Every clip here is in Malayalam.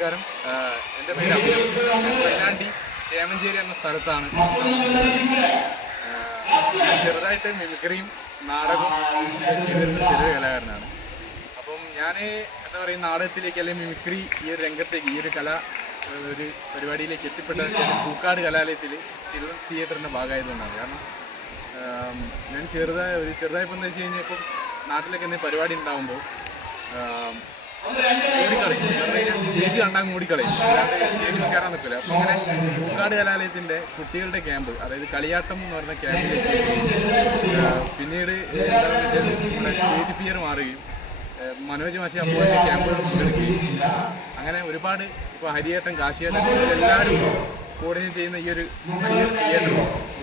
നമസ്കാരം. എന്റെ പേര് കൊയിലാണ്ടി ചേമഞ്ചേരി എന്ന സ്ഥലത്താണ്. ചെറുതായിട്ട് മിമിക്രിയും നാടകവും ചെറിയ കലാകാരനാണ്. അപ്പം ഞാൻ എന്താ പറയുക നാടകത്തിലേക്ക് അല്ലെങ്കിൽ മിമിക്രി ഈ ഒരു രംഗത്തേക്ക് ഈ ഒരു കല ഒരു പരിപാടിയിലേക്ക് എത്തിപ്പെട്ട പൂക്കാട് കലാലയത്തിൽ ചിൽഡ്രൻ തിയേറ്ററിന്റെ ഭാഗമായതുകൊണ്ടാണ്. കാരണം ഞാൻ ചെറുതായ ഒരു ചെറുതായപ്പോൾ എന്താ വെച്ച് കഴിഞ്ഞാൽ ഇപ്പം നാട്ടിലൊക്കെ എന്തെങ്കിലും പരിപാടി ഉണ്ടാകുമ്പോൾ സ്റ്റേജ് കണ്ടാൽ മൂടിക്കളയും സ്റ്റേജിൽ കയറാൻ നിൽക്കില്ല അപ്പം അങ്ങനെ പൂക്കാട് കലാലയത്തിന്റെ കുട്ടികളുടെ ക്യാമ്പ് അതായത് കളിയാട്ടം എന്ന് ക്യാമ്പിലേക്ക് ആ, പിന്നീട് പിയർ നമ്മുടെ സ്റ്റേജ് ഫിയർ മാറുകയും മനോജ് മാഷി അപ്പോഴത്തെ ക്യാമ്പ് എടുക്കുകയും അങ്ങനെ ഒരുപാട് ഇപ്പോൾ ഹരിയേട്ടൻ കാശിയേട്ടൻ എല്ലാവരും കോർഡിനേറ്റ് ചെയ്യുന്ന ഈ ഒരു തിയേറ്റർ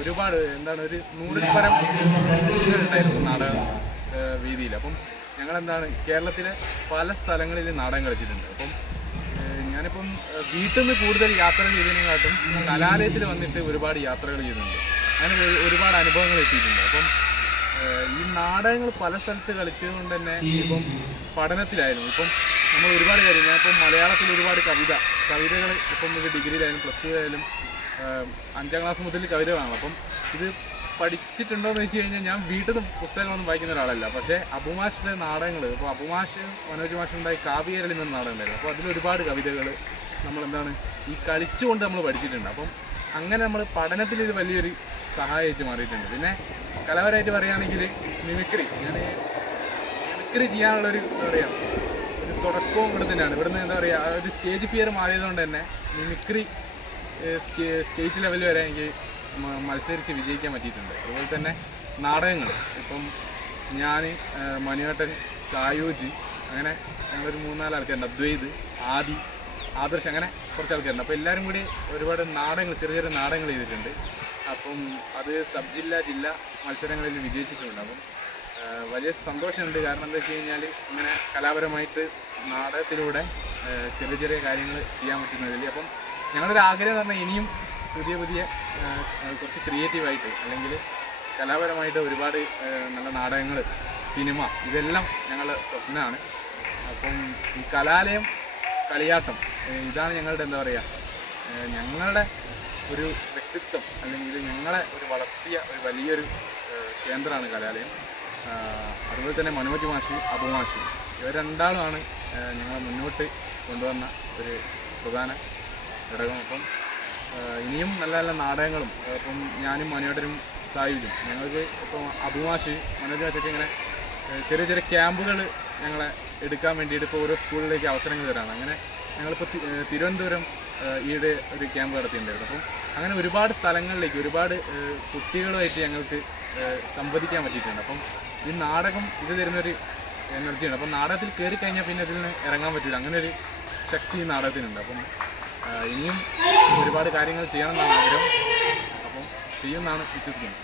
ഒരുപാട് എന്താണ് ഒരു നൂറിൽ പരം ഉണ്ടായിരുന്നു നാടക വീതിയിൽ അപ്പം ഞങ്ങളെന്താണ് കേരളത്തിലെ പല സ്ഥലങ്ങളിൽ നാടകം കളിച്ചിട്ടുണ്ട്. അപ്പം ഞാനിപ്പം വീട്ടിൽ നിന്ന് കൂടുതൽ യാത്ര ചെയ്തതിനെക്കാട്ടും കലാലയത്തിൽ വന്നിട്ട് ഒരുപാട് യാത്രകൾ ചെയ്യുന്നുണ്ട്. അങ്ങനെ ഒരുപാട് അനുഭവങ്ങൾ എത്തിയിട്ടുണ്ട്. അപ്പം ഈ നാടകങ്ങൾ പല സ്ഥലത്ത് കളിച്ചതുകൊണ്ട് തന്നെ ഇപ്പം പഠനത്തിലായിരുന്നു. ഇപ്പം നമ്മൾ ഒരുപാട് കാര്യം ഞാനിപ്പം മലയാളത്തിൽ ഒരുപാട് കവിത കവിതകൾ ഇപ്പം ഒരു ഡിഗ്രിയിലായാലും പ്ലസ് ടു ആയാലും അഞ്ചാം ക്ലാസ് മുതൽ കവിത വേണം അപ്പം ഇത് പഠിച്ചിട്ടുണ്ടോ എന്ന് വെച്ച് കഴിഞ്ഞാൽ ഞാൻ വീട്ടിൽ നിന്ന് പുസ്തകങ്ങളൊന്നും വായിക്കുന്ന ഒരാളല്ല. പക്ഷേ അബുമാഷിന്റെ നാടകങ്ങൾ ഇപ്പോൾ അബുമാഷ് മനോജ് മാഷുണ്ടായി കാവ്യരളി എന്ന നാടകം ഉണ്ടായിരുന്നു അപ്പോൾ അതിൽ ഒരുപാട് കവിതകൾ നമ്മളെന്താണ് ഈ കളിച്ചുകൊണ്ട് നമ്മൾ പഠിച്ചിട്ടുണ്ട്. അപ്പം അങ്ങനെ നമ്മൾ പഠനത്തിൽ ഇത് വലിയൊരു സഹായമായിട്ട് മാറിയിട്ടുണ്ട്. പിന്നെ കലാപരമായിട്ട് പറയുകയാണെങ്കിൽ മിമിക്രി. ഞാൻ മിമിക്രി ചെയ്യാനുള്ളൊരു എന്താ പറയുക ഒരു തുടക്കവും ഇവിടെ തന്നെയാണ്. ഇവിടുന്ന് എന്താ പറയുക ഒരു സ്റ്റേജ് ഫിയർ മാറിയതുകൊണ്ട് തന്നെ മിമിക്രി സ്റ്റേറ്റ് ലെവൽ വരെ എനിക്ക് മത്സരിച്ച് വിജയിക്കാൻ പറ്റിയിട്ടുണ്ട്. അതുപോലെ തന്നെ നാടകങ്ങൾ. ഇപ്പം ഞാൻ മണിയേട്ടൻ സായൂജ് അങ്ങനെ ഞങ്ങളൊരു മൂന്നാൽ ആൾക്കാരുണ്ട്. അദ്വൈത് ആദി ആദർശ് അങ്ങനെ കുറച്ച് ആൾക്കാരുണ്ട്. അപ്പോൾ എല്ലാവരും കൂടി ഒരുപാട് നാടകങ്ങൾ ചെറിയ ചെറിയ നാടകങ്ങൾ ചെയ്തിട്ടുണ്ട്. അപ്പം അത് സബ് ജില്ല ജില്ല മത്സരങ്ങളിൽ വിജയിച്ചിട്ടുണ്ട്. അപ്പം വലിയ സന്തോഷമുണ്ട്. കാരണം എന്താ വെച്ച് കഴിഞ്ഞാൽ ഇങ്ങനെ കലാപരമായിട്ട് നാടകത്തിലൂടെ ചെറിയ ചെറിയ കാര്യങ്ങൾ ചെയ്യാൻ പറ്റുന്നതിൽ. അപ്പം ഞങ്ങളുടെ ആഗ്രഹം എന്ന് പറഞ്ഞാൽ ഇനിയും പുതിയ പുതിയ കുറച്ച് ക്രിയേറ്റീവായിട്ട് അല്ലെങ്കിൽ കലാപരമായിട്ട് ഒരുപാട് നല്ല നാടകങ്ങൾ സിനിമ ഇതെല്ലാം ഞങ്ങളുടെ സ്വപ്നമാണ് അപ്പം ഈ കലാലയം കളിയാട്ടം ഇതാണ് ഞങ്ങളുടെ എന്താ പറയുക ഞങ്ങളുടെ ഒരു വ്യക്തിത്വം അല്ലെങ്കിൽ ഞങ്ങളെ ഒരു വളർത്തിയ ഒരു വലിയൊരു കേന്ദ്രമാണ് കലാലയം. അതുപോലെ തന്നെ മനോജ് മാഷി അബു മാഷി ഇവർ രണ്ടാളുമാണ് ഞങ്ങളെ മുന്നോട്ട് കൊണ്ടുവന്ന ഒരു പ്രധാന ഘടകം അപ്പം ഇനിയും നല്ല നല്ല നാടകങ്ങളും ഇപ്പം ഞാനും മനോജരും സായുജും. ഞങ്ങൾക്ക് ഇപ്പം അബുമാഷ് മനോജ് മാഷൊക്കെ ഇങ്ങനെ ചെറിയ ചെറിയ ക്യാമ്പുകൾ ഞങ്ങളെ എടുക്കാൻ വേണ്ടിയിട്ട് ഇപ്പോൾ ഓരോ സ്കൂളിലേക്ക് അവസരങ്ങൾ തരാണ്. അങ്ങനെ ഞങ്ങളിപ്പോൾ തിരുവനന്തപുരം ഈയിടെ ഒരു ക്യാമ്പ് നടത്തിയിട്ടുണ്ടായിരുന്നു അപ്പം അങ്ങനെ ഒരുപാട് സ്ഥലങ്ങളിലേക്ക് ഒരുപാട് കുട്ടികളുമായിട്ട് ഞങ്ങൾക്ക് സംവദിക്കാൻ പറ്റിയിട്ടുണ്ട്. അപ്പം ഈ നാടകം ഇത് തരുന്നൊരു എനർജിയാണ്. അപ്പം നാടകത്തിൽ കയറി കഴിഞ്ഞാൽ പിന്നെ ഇതിൽ നിന്ന് ഇറങ്ങാൻ പറ്റില്ല അങ്ങനെ ഒരു ശക്തി ഈ നാടകത്തിനുണ്ട്. അപ്പം ഇനിയും ഒരുപാട് കാര്യങ്ങൾ ചെയ്യണമെന്നാണ് ആഗ്രഹം. അപ്പം ചെയ്യുമെന്നാണ് വിശ്വസിക്കുന്നത്.